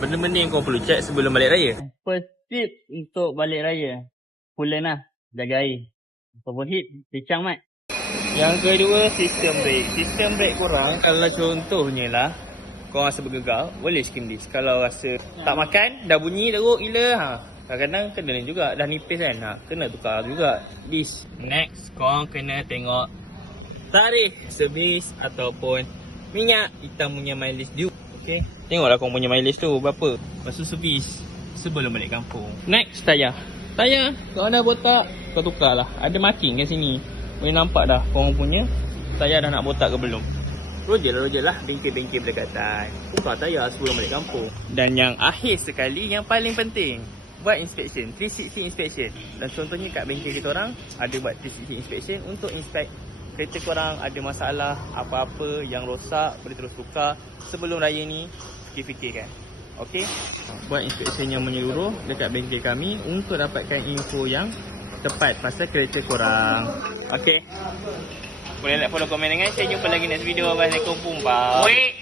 benda-benda yang kau perlu check sebelum balik raya. First tip untuk balik raya. Coolant lah. Jaga air. Overheat, picang mat. Yang kedua, sistem brake. Sistem brake korang, kalau contohnya lah, kau rasa bergegar, boleh skim disc. Kalau rasa tak makan, dah bunyi teruk gila, ha. Kadang-kadang kena ni juga, dah nipis kan, ha. kena tukar juga disc. Next, kau kena tengok tarikh servis ataupun minyak hitam punya mileage due. Okay. Tengoklah kau punya mileage tu berapa. Lepas tu servis sebelum balik kampung. Next, tayar. Tayar, kau dah botak, kau tukar lah. Ada marking kat sini. Boleh nampak dah korang punya tayar dah nak botak ke belum. Rojel lah, rojel lah bengkel-bengkel berdekatan. Tukar tayar sebelum balik kampung. Dan yang akhir sekali, yang paling penting. Buat inspection, 360 inspection. Dan contohnya kat bengkel kita orang, ada buat 360 inspection untuk inspect kereta korang ada masalah apa-apa yang rosak boleh terus tukar sebelum raya ni fikir-fikirkan. Okey? Buat inspection yang menyeluruh dekat bengkel kami untuk dapatkan info yang tepat pasal kereta korang. Okey. Boleh like, follow, komen dengan saya jumpa lagi next video. Assalamualaikum. Bye. Wait.